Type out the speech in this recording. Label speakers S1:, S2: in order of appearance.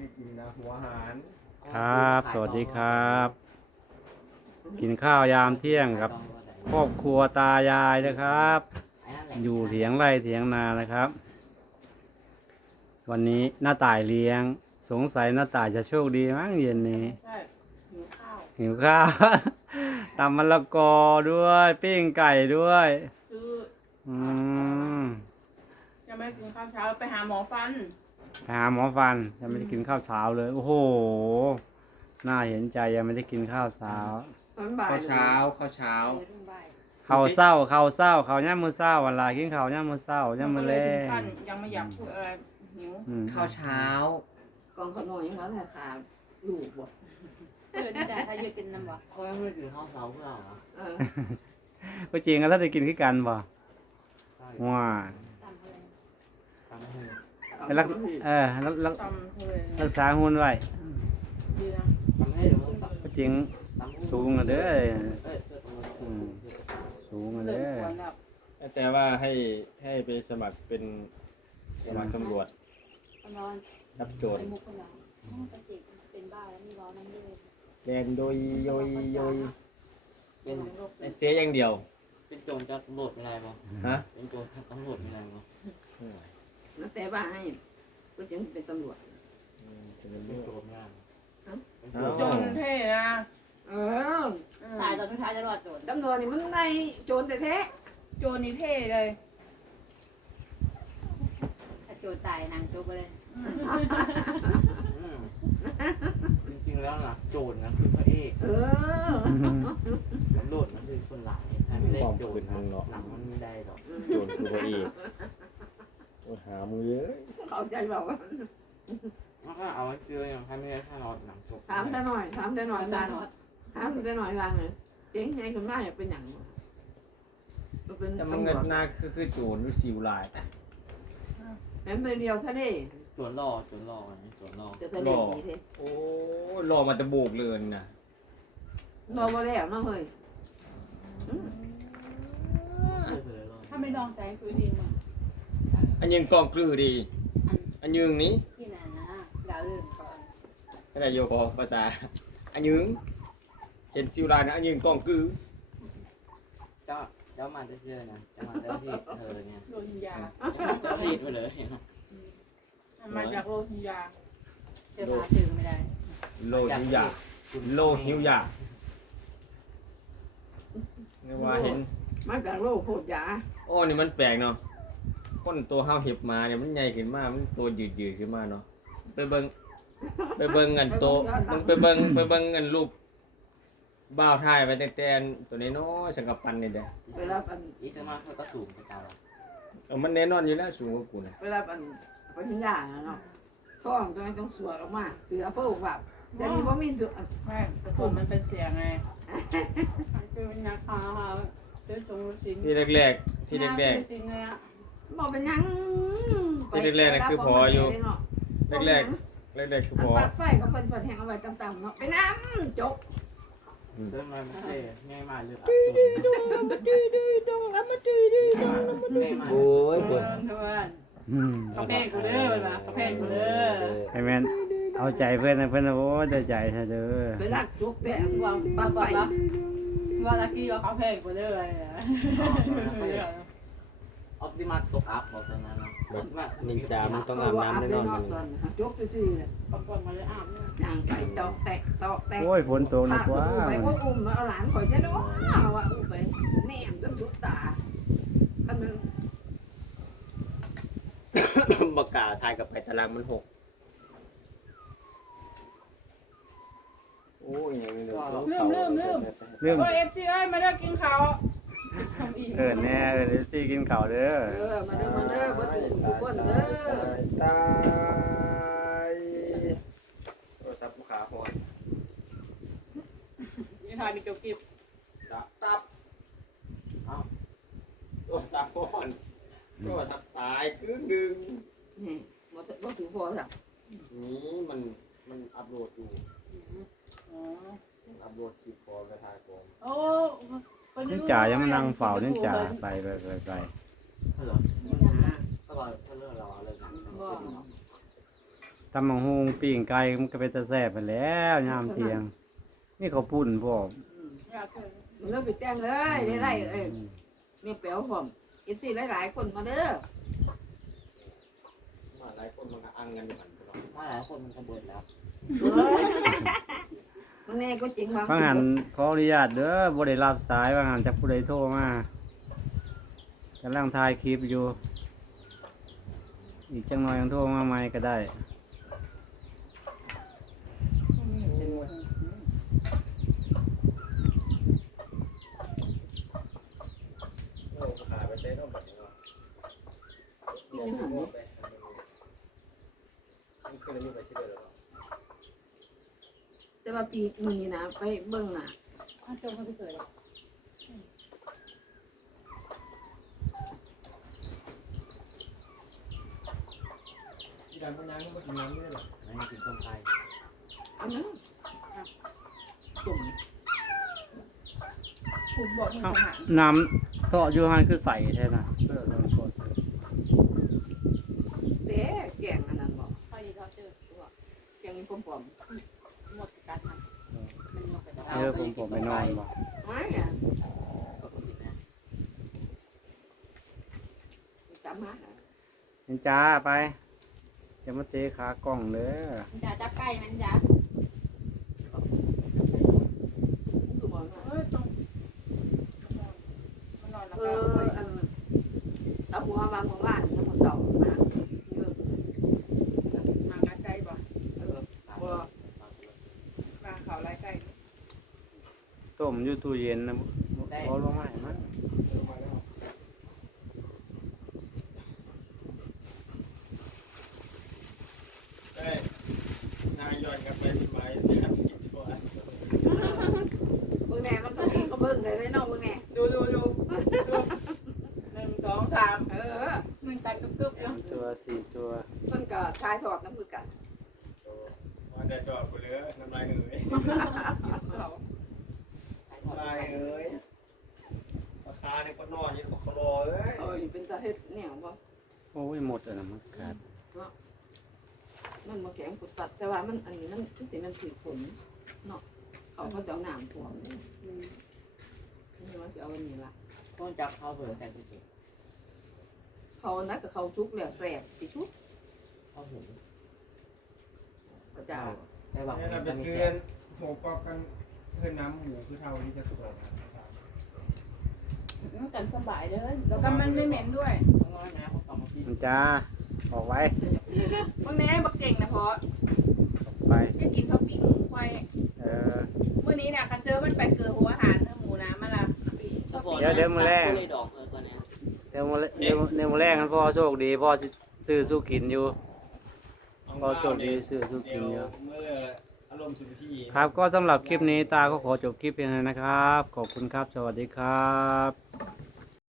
S1: ไม่กินนะหัวอาหาร
S2: ครับ สวัสดีครับ กินข้าวยามเที่ยงครับครอบครัวตายายนะครับ อยู่เถียงไร่เถียงนานะครับ วันนี้น้าต่ายเลี้ยง สงสัยน้าต่ายจะโชคดีมั้งเย็นนี้
S3: ใช่หิวข้าว
S2: หิวข้าว ตำมะละกอด้วยปิ้งไก่ด้วย
S3: ซื้อ
S2: อืม
S3: จะไม่กินข้าวเช้าไปหาหมอฟัน
S2: ไปหาหมอฟันยังไม่ได้กินข้าวเช้าเลย โอ้โห น่าเห็นใจยังไม่ได้กินข้าวเช้า
S1: ข้าวเช้าข้าวเช้า
S2: ข้าวเศร้าข้าวเศร้าข้าวย่ามมือเศร้าวันลากินข้าวย่ามมือเศร้าย่ามมือ
S3: เล
S2: แล
S3: ยถึง
S2: ง
S3: ขั้นยังไม่อยากพูดอะไรหิว
S2: อืม
S1: ข้าวเช้าก
S4: องขนมยังมาถ่ายขาลูกบ่
S5: เพื่อนจะถ้ายืดเป็นน้ำบ่
S1: เขาไม่ได้กินข้าวเช้าเพื่อเหรอ
S4: เออ
S2: ก็จริงก็ถ้าได้กินขี้กันบ่
S1: ใช่
S2: ว้า
S5: ตามเลย
S1: ทำให้
S2: ไปรัก
S3: จำเลย
S2: รักษาหุ่นไว้
S3: ดีนะ
S1: ทำให้เดี๋ยวมัน
S2: ก็จริงสูงอ่ะเด้ออืมสูงอ่ะ
S3: เลิ
S2: เด้
S3: ก
S2: อ
S3: ควรแล้ว
S6: แต่ว่าให้ไปสมัครเป็นสมัครตำรวจ
S5: นอน
S6: รับโจท
S5: ไป
S6: ย์
S5: มุกคนละไปจิกเป็นบ้าแล้วมีร้อนน้ำเลย
S6: แดนโดย
S1: เป็น
S6: เสียอย่างเดียว
S1: เป็นโจรจับตำรวจไม่ได้ป่ะ
S6: ฮะ
S1: เป็นโจรจับตำรวจไม่ได้ป่ะ
S4: แล้วแต่ว่าให้ก็จึงเป็นตำรวจ
S1: เป็นโจรไม่ได้
S3: จนเท่นะ
S4: เออ
S5: ตายตอนสุดท้ายจะรอดโดน
S4: ตำรวจนี่มันในโจรแท้
S3: โจนนี่เท่เลย
S5: ถ้าโจรตายนางโจกไปเลย
S1: จริงๆแล้วนะโจรนะคือพระเอก
S4: ๆเออ
S1: ตำรวจมันคือคนหลายถ้าไม่ได้โจรหนังมันไม่ได้หรอก
S6: โจรคือพระเอกโอ้หามือเยอะ
S4: เข้าใจบอกว่า
S1: แล้วก็เอาไว้เจออย่างถ้าไม่ได้ถ้านอนหนังจบ
S4: ถามแต่หน่อยถามแต่หน่อย
S5: ตา
S4: ตา
S5: หนอด
S4: ถามแต่หน่อยว่าไงเจ๊งไงคุณแม่อยากเป็นอย่างมันเป็น
S6: แต่มัน
S4: ตำร
S6: เงิ
S4: วน จ
S6: หน้าคือโจรหรือสิวลาย
S4: เห็นเป็นเดียวซะดิ
S1: โจรล่อโจรล่ออันนี้โจรล่อ
S4: จะแสดงดีสิ
S6: โอ้รอมาจะโบกเลยนะ
S4: รอมาแล้วเนาะเฮ้ย
S5: ถ้าไม่ลองใจคือดีมั้ง
S6: อันยังกองกลือดีอันยังนี้
S5: ที่นั่นนะดาวเรื่องก่อน
S6: อะไรโยกภาษาอันยังเห็นสิวลายนะอันยังกองกลือ
S1: เจ้ามาจะเชื่อนะจะมาเจ้าที่เธอเนี่ย
S3: โรฮิงญา
S1: เจ้าที่ไปเลย
S3: มาจากโรฮิงญา
S5: เชื่อพาถึงไม่ได้
S6: โลหิวยาโลหิวยาเรียกว่าเห็น
S4: มาจากโลกโคตรยา
S6: โอ้นี่มันแปลกเนาะคนตัวห้าวเห็บมาเนี่ยมันใหญ่ขึ้นมามันตัวยืดขึ้นมาเนาะไปเบิ่งเงินโตมึงไปเบิ่งเงินรูปบ่าวถ่ายไปแต่ตัวน้อยๆสังกปันนี่เด้อ
S4: เวลาปัน
S1: อีสมาเขาก็สูงไปตาเรา
S6: มันแน่นอนอยู่แล้วสูงกว่ากูนะ
S4: เวลาปันปัญญาเนาะท้องตัวนั้นต้องสวยออกมาเสือเพิ่งแบบแต่นี่ว่ามีจุด
S3: ไม่แต่คนมันเป็นเสียงไง
S5: คือเป็นยักษ์ขาค่ะเจ้าจงสิง
S6: ที่แรกที่แรก
S5: สิงเลยอ่ะ
S4: บอกเป็นยัง
S6: แรกคือพอคือพอ
S4: ปัดไฟก็เพิ่นแหงเอาไว้ต่ำๆเนาะไปน้ำจก
S1: เริ่มมาไม่ใช่ง่ายมากเลยอ่ะง่ายมาก
S6: โอ้ย
S5: เพื่อนเพื่อน
S2: อืม
S5: กาแฟกูเด้อนะกาแฟกูเด้อ
S2: ไอ้แม่นเอาใจเพื่อนนะเพื่อนนะโอ้ได้ใจเธอเด้อ
S4: ไปลักจกแต่วาง
S5: ป้า
S4: ปัดไฟ
S5: ป้าว่าตะกี้เรากาแฟกูเด้อเลยอ่ะ
S1: ออปติมัสตกอัพบอกตอนนั้นนะ
S6: นินจามันต้องอาบน้ำแน่นอน
S4: จกซื่อๆเลย
S5: ปรากฏมาเลยอาบเนี่ย
S4: ย่างไปตอกแตกตอกแตก
S2: โอ้ยฝนตกนะกว่า
S4: ไปว่าอุ้มเอาหลานข่อยจะดูเอาว่าอุ้มไปแนมจนสุดตาถ้ามัน
S6: บกาทายกับไปตารางมันหกโอ้ยอย่างนี้เดี๋ยว
S2: เรื่อง
S3: โอ้ยเอฟซีเอ้ยมาเลิกกินข้าวทำอีก
S2: แน่เดี๋ยวสิกินข้าวเด้อ
S4: มาเด้อบ่ถูกทุกคนเด้อ
S6: ตายโทรศัพท์ลูกค้าหอน
S5: นี่ทายมีเกี่ยวกับ
S6: ตับโทรศัพท์หอนโทรศัพท์ตายครึ่งหนึ่ง
S4: นี่บ่ถูกพอจ้ะ
S6: นี้มันอัพโหลดอยู่
S3: อ๋อ
S6: อัพโหลดคลิปพอไปถ่ายก่อน
S3: โอ้
S2: นี่จ่ายังมานั่งเฝ้านี่จ่าไป
S1: เหรอถ้าเราถ้าเลิกเราอะไรนะ
S2: ตำบักหุ่งปิ้งไก่มันก็เป็นตะแซ่บไปแล้วยามเที่ยงนี่เขาวปุ่นพร้อม
S3: อยากเจอ
S4: มึงก็ไปแจ้งเลยได้ไรแม่เปียวผมเอฟซีหลายๆคนมาเด้อ
S6: มาหลายคนมันก็อังกันอยู่หั่นพี่น้อง
S1: มาหลายคนมันกระเบิดแล้ว
S4: เฮ้ยมึงแน่ก็จริงว่า
S2: บางหันขออนุญาตเด้อบ่ได้รับสายบางหันจากผู้ใดโทรมากำลังถ่ายคลิปอยู่ อีกจังหน่อยยังโทรมาใหม่ก็ได้
S6: โอ้ขาไปเซ็ตเอาแบบนี้เนาะเดี๋ยวพี่โม่ไปนี่คือเราอยู่ไปสิเด้อหรอ
S4: แต่ว่าปีนี้นะไปเบิ่งน่ะ
S3: ถ้าเจอเขาไปเจอเลย
S6: ที่ร้านพนักงานมันกินน้ำไม่ได้หรอ
S1: ไม่กินต้มไก่
S4: อันนั้นตุ่ม
S3: ผมบอกมึงสนาน
S2: น้ำเทาะอยู่หันคือใสแท้น่ะเพื่อลองกด
S4: เด้แกงอันนั้นบอก
S5: พอดีเขาเจอตัว
S4: แกงอีปอม
S5: หมดกันมันมันหมดกัน
S2: ผมไปนอนบ่
S4: ๆไม่อ่ะ
S1: ก็กินนะ
S4: จำมา
S2: เห็นจ้าไปอย่ามาเตะขากล้องเด้อ
S5: มันจะจับไก่มันจ้ะ
S4: คือบอกว่า
S3: เฮ้ยต้องมันนอนแล้ว
S4: เอ
S3: ก็
S4: ออันเอาหัววางของบ้านแล้วหัวเสามาเยอะ
S3: ห่างกันไกลบ่
S4: ว่า
S3: มาเขาไล่ไกล
S2: ต้มอยู่ตู้เย็นนะเอาลงมาให้มัน
S6: เอ้ยนายย้อนกลับไปที่ไม้30 กว่า
S4: มึงแน่มันต้องมีเขาเบิ่งเลยเนาะมึงแน่
S3: ดู1 2 3
S4: เออ
S5: มันตายกึบๆอยู่
S2: ตัว4ตัว
S4: เพิ่นก็ทายถอดน้ำมือกัน
S6: มาแต่จอดกูเลยน้ำลายเอ้ย
S3: เขา
S6: น้ำลายเอ้ยราคาเนี่ยก็นอนอยู่เขารอเอ้ย
S4: เอออยู่เป็นตาเฮ็ดแนวบ่
S2: โอ้ยหมดอ่ะนะมันกัด
S4: มันมาแข็งปุดตัดแต่ว่ามันอันนี้มันสิมันถือฝนเนาะเขาก็จะเอาน้ำท่วมนี่ว่าจะเอาอันนี้ล่ะ
S1: ต้องจับเข้าเผื่อแต่ที่สุด
S4: เขานักกับเขาทุกแล้วแสบสิทุก
S1: เข้าหู
S4: พระเจ้า
S1: แต่ว่า
S6: เนี่ย
S1: มั
S6: เรา
S1: น
S6: ไป
S1: จะมี
S6: ซื้อ
S1: แซ่บ
S6: หัวปอกกันเพื่อน้ำหมูคือเท่าที่จะตัวกัน
S5: กันสบายเด้อ
S3: แล้วก็มันไม่เหม็นด้วย
S1: ต้องน้อยนะเขาต้องมากิน
S2: มันจ้าออกไว้
S3: บางแน่บักเก่งนะเพราะ
S2: ออกไป
S3: จะกินข้าวปีกหมูควาย
S2: เออ
S3: วันนี้เนี่ยคันเซอร์มันไปเกลือหัวอาหารเนื้อหมูนะมาละปีก
S2: เดี๋ยวมื้อแรก
S1: เลยดอกตัวนี้
S2: เดี๋ยวมื้อแรกกันพ่อโชคดีพ่อสิซื้อสู้กินอยู่ พอโชคดีซื้อสู้กินเยอะ
S6: เมื่ออารมณ์สุดที่
S2: ครับก็สำหรับคลิปนี้ตาก็ขอจบคลิปเพียงเท่านั้นนะครับ ขอบคุณครับ สวัสดีครับ